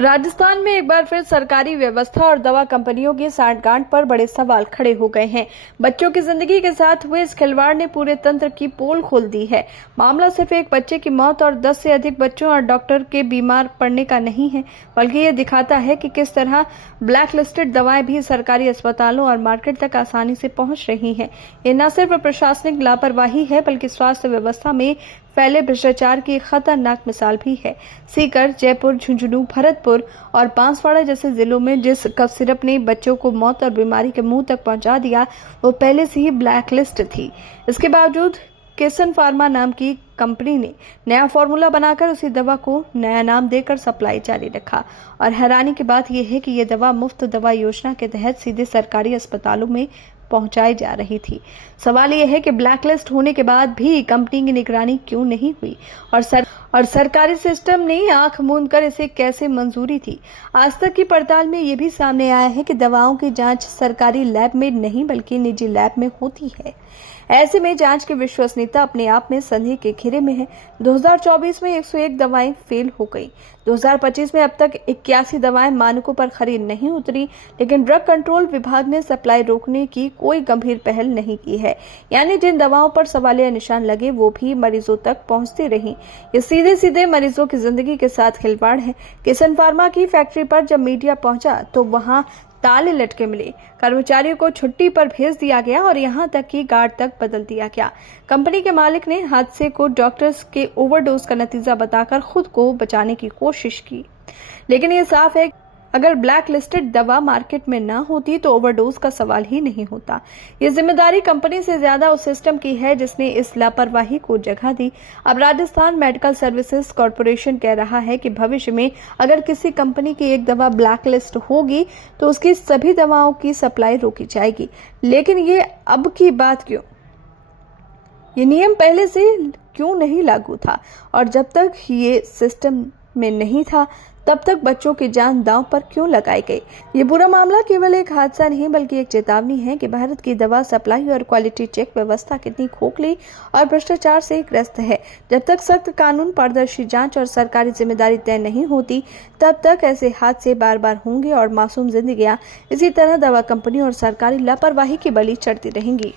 राजस्थान में एक बार फिर सरकारी व्यवस्था और दवा कंपनियों की सांठगांठ पर बड़े सवाल खड़े हो गए हैं। बच्चों की जिंदगी के साथ हुए इस खिलवाड़ ने पूरे तंत्र की पोल खोल दी है। मामला सिर्फ एक बच्चे की मौत और 10 से अधिक बच्चों और डॉक्टर के बीमार पड़ने का नहीं है, बल्कि ये दिखाता है कि किस तरह ब्लैक लिस्टेड दवाएं भी सरकारी अस्पतालों और मार्केट तक आसानी से पहुंच रही हैं। ये न सिर्फ प्रशासनिक लापरवाही है, बल्कि स्वास्थ्य व्यवस्था में फैले भ्रष्टाचार की खतरनाक मिसाल भी है। सीकर, जयपुर, झुंझुनू, भरतपुर और बांसवाड़ा जैसे जिलों में जिस कफ सिरप ने बच्चों को मौत और बीमारी के मुंह तक पहुंचा दिया, वो पहले से ही ब्लैक लिस्ट थी। इसके बावजूद केसन फार्मा नाम की कंपनी ने नया फॉर्मूला बनाकर उसी दवा को नया नाम देकर सप्लाई जारी रखा। और हैरानी की बात यह है कि ये दवा मुफ्त दवा योजना के तहत सीधे सरकारी अस्पतालों में पहुंचाई जा रही थी। सवाल यह है कि ब्लैक लिस्ट होने के बाद भी कंपनी की निगरानी क्यों नहीं हुई और सरकारी सिस्टम ने आंख मूंद कर इसे कैसे मंजूरी थी। आज तक की पड़ताल में यह भी सामने आया है कि दवाओं की जांच सरकारी लैब में नहीं बल्कि निजी लैब में होती है। ऐसे में जांच की विश्वसनीयता अपने आप में संदेह के घेरे में है। 2024 में 101 दवाएं फेल हो गई। 2025 में अब तक 81 दवाएं मानकों पर खरीद नहीं उतरी, लेकिन ड्रग कंट्रोल विभाग ने सप्लाई रोकने की कोई गंभीर पहल नहीं की है। यानी जिन दवाओं पर सवालिया निशान लगे वो भी मरीजों तक पहुंचती रही। ये सीधे सीधे मरीजों की जिंदगी के साथ खिलवाड़ है। किसन फार्मा की फैक्ट्री पर जब मीडिया पहुंचा तो वहां ताले लटके मिले, कर्मचारियों को छुट्टी पर भेज दिया गया और यहां तक कि गार्ड तक बदल दिया गया। कंपनी के मालिक ने हादसे को डॉक्टर्स के ओवरडोज का नतीजा बताकर खुद को बचाने की कोशिश की, लेकिन ये साफ है अगर ब्लैक लिस्टेड दवा मार्केट में न होती तो ओवरडोज का सवाल ही नहीं होता। ये जिम्मेदारी कंपनी से ज्यादा उस सिस्टम की है जिसने इस लापरवाही को जगह दी। अब राजस्थान मेडिकल सर्विसेज कॉर्पोरेशन कह रहा है कि भविष्य में अगर किसी कंपनी की एक दवा ब्लैक लिस्ट होगी तो उसकी सभी दवाओं की सप्लाई रोकी जाएगी। लेकिन ये अब की बात क्यों? ये नियम पहले से क्यों नहीं लागू था? और जब तक ये सिस्टम में नहीं था तब तक बच्चों की जान दांव पर क्यों लगाई गई? ये पूरा मामला केवल एक हादसा नहीं बल्कि एक चेतावनी है कि भारत की दवा सप्लाई और क्वालिटी चेक व्यवस्था कितनी खोखली और भ्रष्टाचार से ग्रस्त है। जब तक सख्त कानून, पारदर्शी जांच और सरकारी जिम्मेदारी तय नहीं होती, तब तक ऐसे हादसे बार बार होंगे और मासूम जिंदगियां इसी तरह दवा कंपनी और सरकारी लापरवाही की बलि चढ़ती रहेंगी।